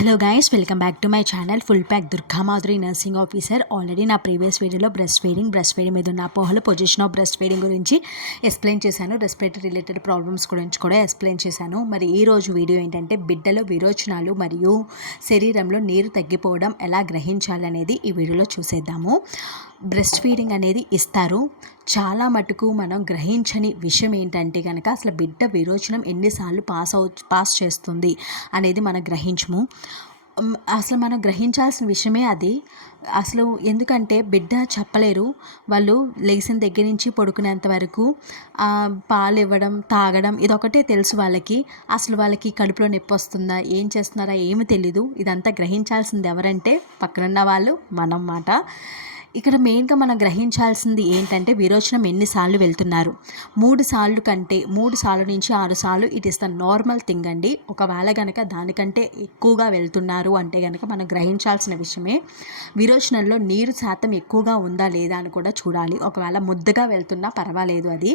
Hello guys, welcome back to my channel full pack Durga Madhuri nursing officer. Already నా previous వీడియోలో breast feeding మీద ఉన్న అపోహలు, పొజిషన్ ఆఫ్ బ్రెస్ట్ ఫీడింగ్ గురించి explain చేశాను. రెస్పిరేటరీ రిలేటెడ్ ప్రాబ్లమ్స్ గురించి కూడా ఎక్స్ప్లెయిన్ చేశాను. మరి ఈ రోజు వీడియో ఏంటంటే బిడ్డలో విరోచనాలు మరియు శరీరంలో నీరు తగ్గిపోవడం ఎలా గ్రహించాలనేది ఈ వీడియోలో చూసేద్దాము. బ్రెస్ట్ ఫీడింగ్ అనేది ఇస్తారు. చాలా మటుకు మనం గ్రహించని విషయం ఏంటంటే కనుక అసలు బిడ్డ విరోచనం ఎన్నిసార్లు పాస్ చేస్తుంది అనేది మనం గ్రహించము. అసలు మనం గ్రహించాల్సిన విషయమే అది. అసలు ఎందుకంటే బిడ్డ చెప్పలేరు. వాళ్ళు లేచిన దగ్గర నుంచి పడుకునేంత వరకు పాలు ఇవ్వడం, తాగడం ఇదొకటే తెలుసు వాళ్ళకి. అసలు వాళ్ళకి కడుపులో నొప్పి వస్తుందా, ఏం చేస్తున్నారా ఏమి తెలీదు. ఇదంతా గ్రహించాల్సింది ఎవరంటే పక్కనున్న వాళ్ళు, మనం మాట. ఇక్కడ మెయిన్గా మనం గ్రహించాల్సింది ఏంటంటే విరోచనం ఎన్నిసార్లు వెళ్తున్నారు. 3 సార్లు కంటే 3 సార్లు నుంచి 6 సార్లు it is the normal thing అండి. ఒకవేళ కనుక దానికంటే ఎక్కువగా వెళ్తున్నారు అంటే కనుక మనం గ్రహించాల్సిన విషయమే. విరోచనంలో నీరు శాతం ఎక్కువగా ఉందా లేదా అని కూడా చూడాలి. ఒకవేళ ముద్దగా వెళ్తున్నా పర్వాలేదు, అది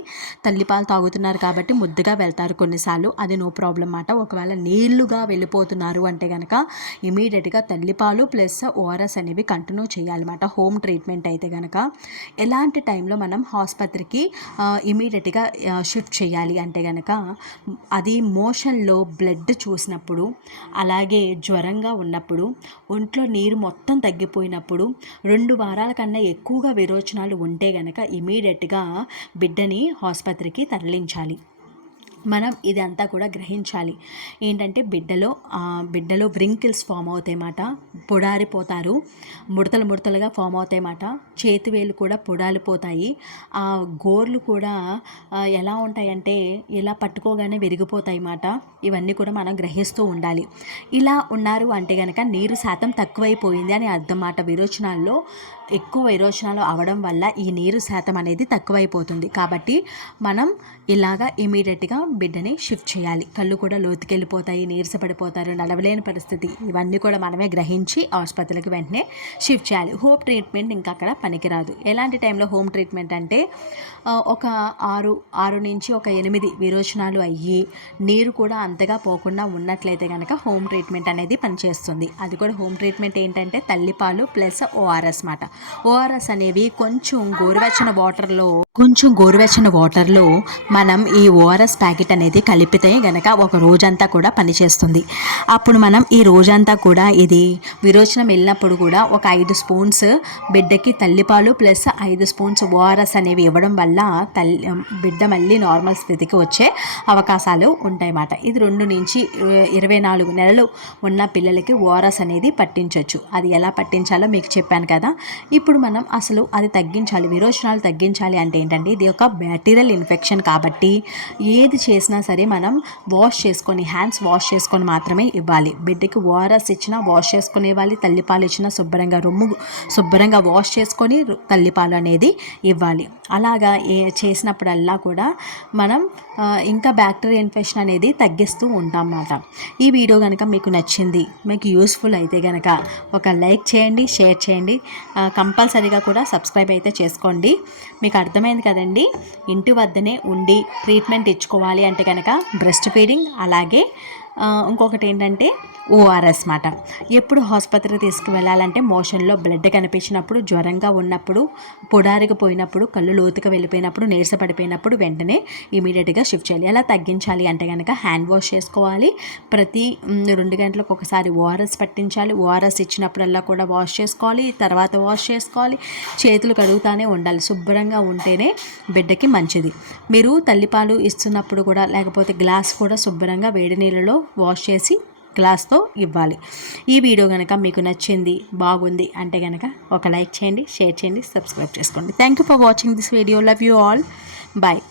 తల్లిపాలు తాగుతున్నారు కాబట్టి ముద్దగా వెళ్తారు కొన్నిసార్లు, అది నో ప్రాబ్లం మాట. ఒకవేళ నీళ్లుగా వెళ్ళిపోతున్నారు అంటే కనుక ఇమీడియట్గా తల్లిపాలు ప్లస్ ఓఆర్ఎస్ అనేవి కంటిన్యూ చేయాలన్నమాట. హోమ్ ట్రీట్మెంట్ అయితే కనుక ఎలాంటి టైంలో మనం ఆసుపత్రికి ఇమీడియట్గా షిఫ్ట్ చేయాలి అంటే కనుక అది మోషన్లో బ్లడ్ చూసినప్పుడు, అలాగే జ్వరంగా ఉన్నప్పుడు, ఒంట్లో నీరు మొత్తం తగ్గిపోయినప్పుడు, 2 వారాల కన్నా ఎక్కువగా విరోచనాలు ఉంటే కనుక ఇమీడియట్గా బిడ్డని ఆసుపత్రికి తరలించాలి. మనం ఇదంతా కూడా గ్రహించాలి. ఏంటంటే బిడ్డలో వ్రింకిల్స్ ఫామ్ అవుతాయన్నమాట, పొడారిపోతారు, ముడతలుగా ఫామ్ అవుతాయన్నమాట. చేతివేలు కూడా పొడాలిపోతాయి. ఆ గోర్లు కూడా ఎలా ఉంటాయంటే ఇలా పట్టుకోగానే విరిగిపోతాయి అన్నమాట. ఇవన్నీ కూడా మనం గ్రహిస్తూ ఉండాలి. ఇలా ఉన్నారు అంటే కనుక నీరు శాతం తక్కువైపోయింది అని అర్థం మాట. ఎక్కువ విరోచనాలు అవడం వల్ల ఈ నీరు శాతం అనేది తక్కువైపోతుంది. కాబట్టి మనం ఇలాగా ఇమీడియట్గా బిడ్డని షిఫ్ట్ చేయాలి. కళ్ళు కూడా లోతుకెళ్ళిపోతాయి, నీరసపడిపోతారు, నడవలేని పరిస్థితి, ఇవన్నీ కూడా మనమే గ్రహించి ఆసుపత్రికి వెంటనే షిఫ్ట్ చేయాలి. హోమ్ ట్రీట్మెంట్ ఇంకా అక్కడ పనికిరాదు. ఎలాంటి టైంలో హోమ్ ట్రీట్మెంట్ అంటే ఒక 6 నుంచి 8 విరోచనాలు అయ్యి నీరు కూడా అంతగా పోకుండా ఉన్నట్లయితే కనుక హోమ్ ట్రీట్మెంట్ అనేది పనిచేస్తుంది. అది కూడా హోమ్ ట్రీట్మెంట్ ఏంటంటే తల్లిపాలు ప్లస్ ఓఆర్ఎస్ మాట. ఓఆర్ఎస్ అనేవి కొంచెం గోరువెచ్చని వాటర్లో మనం ఈ ఓఆర్ఎస్ ప్యాకెట్ అనేది కలిపితే గనక ఒక రోజంతా కూడా పనిచేస్తుంది. అప్పుడు మనం ఈ రోజంతా కూడా ఇది విరోచనం వెళ్ళినప్పుడు కూడా ఒక 5 స్పూన్స్ బిడ్డకి తల్లిపాలు ప్లస్ 5 స్పూన్స్ ఓఆర్ఎస్ అనేవి ఇవ్వడం వల్ల బిడ్డ మళ్ళీ నార్మల్ స్థితికి వచ్చే అవకాశాలు ఉంటాయన్నమాట. ఇది 2 నుంచి 24 నెలలు ఉన్న పిల్లలకి ఓఆర్ఎస్ అనేది పట్టించవచ్చు. అది ఎలా పట్టించాలో మీకు చెప్పాను కదా. ఇప్పుడు మనం అసలు అది తగ్గించాలి, విరోచనాలు తగ్గించాలి అంటే ఏంటంటే ఇది ఒక బ్యాక్టీరియల్ ఇన్ఫెక్షన్ కాబట్టి ఏది చేసినా సరే మనం హ్యాండ్స్ వాష్ చేసుకొని మాత్రమే ఇవ్వాలి. బిడ్డకి ఓఆర్ఎస్ ఇచ్చినా వాష్ చేసుకుని ఇవ్వాలి, తల్లిపాలు ఇచ్చినా శుభ్రంగా వాష్ చేసుకొని తల్లిపాలు అనేది ఇవ్వాలి. అలాగా చేసినప్పుడల్లా కూడా మనం ఇంకా బ్యాక్టీరియల్ ఇన్ఫెక్షన్ అనేది తగ్గిస్తూ ఉంటాం అన్నమాట. ఈ వీడియో కనుక మీకు నచ్చింది, మీకు యూస్ఫుల్ అయితే కనుక ఒక లైక్ చేయండి, షేర్ చేయండి, కంపల్సరీగా కూడా సబ్స్క్రైబ్ అయితే చేసుకోండి. మీకు అర్థమైంది కదండి. ఇంటి వద్దనే ఉండి ట్రీట్మెంట్ ఇచ్చుకోవాలి అంటే కనుక బ్రెస్ట్ ఫీడింగ్, అలాగే ఇంకొకటి ఏంటంటే ఓఆర్ఎస్ మాట. ఎప్పుడు ఆసుపత్రికి తీసుకువెళ్ళాలంటే మోషన్లో బ్లడ్ కనిపించినప్పుడు, జ్వరంగా ఉన్నప్పుడు, పొడారిగిపోయినప్పుడు, కళ్ళు లోతుగా వెళ్ళిపోయినప్పుడు, నీరసపడిపోయినప్పుడు వెంటనే ఇమీడియట్గా షిఫ్ట్ చేయాలి. ఎలా తగ్గించాలి అంటే కనుక హ్యాండ్ వాష్ చేసుకోవాలి. ప్రతి 2 గంటలకు ఒకసారి ఓఆర్ఎస్ పట్టించాలి. ఓఆర్ఎస్ ఇచ్చినప్పుడల్లా కూడా వాష్ చేసుకోవాలి, తర్వాత వాష్ చేసుకోవాలి, చేతులు కడుగుతానే ఉండాలి. శుభ్రంగా ఉంటేనే బిడ్డకి మంచిది. మీరు తల్లిపాలు ఇస్తున్నప్పుడు కూడా లేకపోతే గ్లాస్ కూడా శుభ్రంగా వేడి నీళ్ళలో వాష్ చేసి గ్లాస్తో ఇవ్వాలి. ఈ వీడియో కనుక మీకు నచ్చింది, బాగుంది అంటే కనుక ఒక లైక్ చేయండి, షేర్ చేయండి, సబ్స్క్రైబ్ చేసుకోండి. Thank you for watching this video. Love you all. Bye.